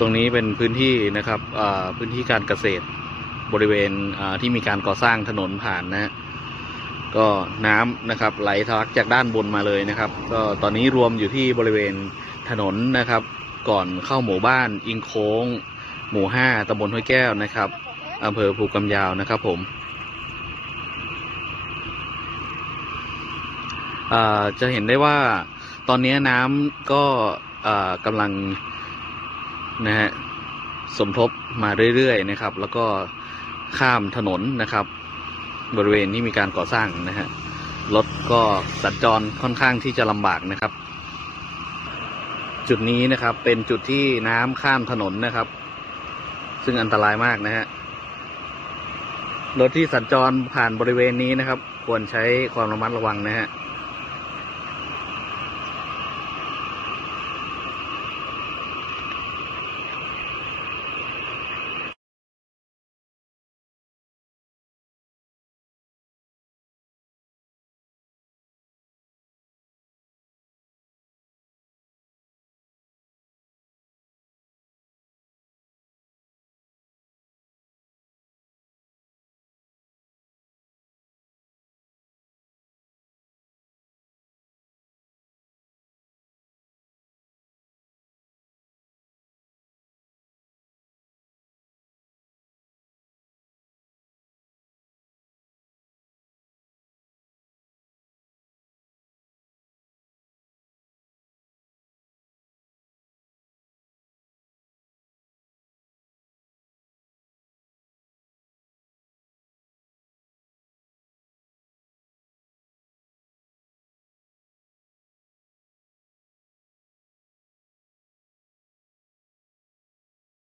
ตรงนี้เป็นพื้นที่นะครับพื้นที่การเกษตรบริเวณที่มีการก่อสร้างถนนผ่านนะก็น้ำนะครับ ไหลทะลักจากด้านบนมาเลยนะครับ ก็ตอนนี้รวมอยู่ที่บริเวณถนนนะครับ ก่อนเข้าหมู่บ้านอิงโค้ง หมู่ห้าตำบลห้วยแก้วนะครับอำเภอภูกำยาวนะครับผมจะเห็นได้ว่าตอนนี้น้ำก็กำลัง นะฮะสมทบมาเรื่อยๆนะครับ แล้วก็ข้ามถนนนะครับ บริเวณที่มีการก่อสร้างนะฮะรถก็สัญจรค่อนข้างที่จะลำบากนะครับ จุดนี้นะครับเป็นจุดที่น้ำข้ามถนนนะครับ ซึ่งอันตรายมากนะฮะรถที่สัญจรผ่านบริเวณนี้นะครับ ควรใช้ความระมัดระวังนะฮะ